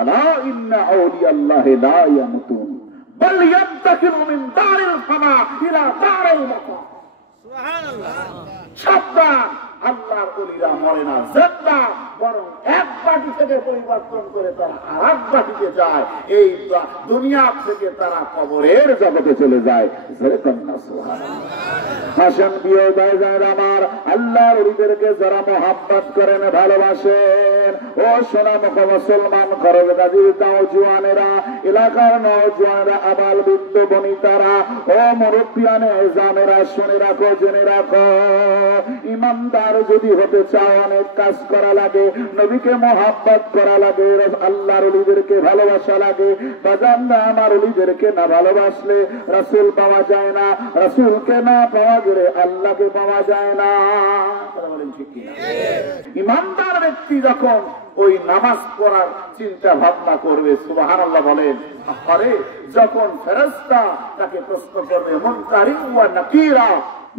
আলা ইন্না আউলিয়াল্লাহি লা ইয়ামুতুন বাল ইয়ান্তাকিলু মিন দারিল ফানা ইলা দারিল বাকা। সুবহানাল্লাহ। সাবধান, আল্লাহর ওলিরা মরে না, জিন্দা, বরং এক বাটি থেকে পরিবর্তন করে তারা আরেক বাটিতে যায়। এই দুনিয়া থেকে তারা কবরের জগতে চলে যায়। হাসান প্রিয় ভাইজান আমার, আল্লাহর ওলিদেরকে যারা মহাব্বত করেন, ভালোবাসেন, ও সোনামুখ মুসলমান খরচ গাজীর নওজোয়ানেরা, এলাকার নওজোয়ানেরা, আবাল বৃদ্ধ বনিতারা, ও মুরব্বিয়ানে জামেরা, শুনে রাখো, জেনে রাখো, ইমানদার যদি হতে চাও অনেক কাজ করা লাগে, নবীকে মহাব্বত করা লাগে, আল্লাহর ওলিদেরকে ভালোবাসা লাগে। বাজানরা আমার, ওলিদেরকে না ভালোবাসলে রাসূল পাওয়া যায় না, রাসূলকে না পাওয়া গেলে আল্লাহকে পাওয়া যায় না। বলেন ঠিক কিনা? ইমানদার ব্যক্তি যখন ওই নামাজ পড়ার চিন্তা ভাবনা করবে, সুবহানাল্লাহ বলেন, আরে যখন ফেরেশতা তাকে প্রশ্ন করবে, মুনকারি ওয়া নাকিরা,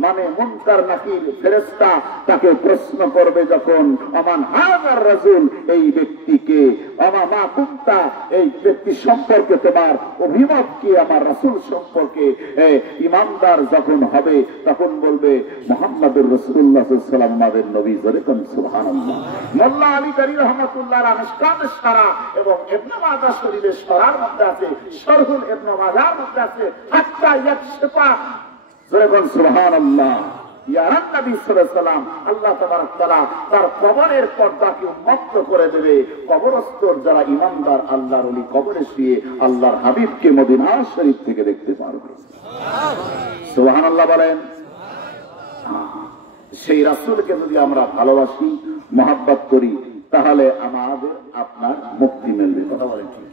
মানে মুনকার নাকির ফেরেশতা তাকে প্রশ্ন করবে যখন, আমান হাযার রাসূল, এই ব্যক্তিকে, আমা মা কুনতা, এই ব্যক্তি সম্পর্কে তোমার অভিমত কি, আমার রাসূল সম্পর্কে। ইমানদার যখন হবে তখন বলবে মুহাম্মাদুর রাসূলুল্লাহ সাল্লাল্লাহু আলাইহি ওয়াসাল্লাম আমাদের নবী। যেরকম সুবহানাল্লাহ। মোল্লা আলী কারী রাহমাতুল্লাহ মিশকাতুশ শারা এবং ইবনে মাজাহ শরীফের শরার মধ্যে আছে, শরহুল ইবনে মাজাহর মধ্যে আছে, হাত্তা ইয়াকশিফা, যেরকম সুবহানাল্লাহ, ইয়া নবী সাল্লাল্লাহু আলাইহি ওয়াসাল্লাম, আল্লাহ তাবারক ওয়া তাআলা তার কবরের পর্দাকে উন্মুক্ত করে দেবে। কবরস্থ যারা ইমানদার আল্লাহর ওলি কবরে শুয়ে আল্লাহর হাবিবকে মদিনা শরীফ থেকে দেখতে পারবে। সুবহানাল্লাহ বলেন। সেই রাসূলকে যদি আমরা ভালোবাসি, মহব্বত করি, তাহলে আমাদের আপনার মুক্তি মিলবে। কথা বলেন ঠিক?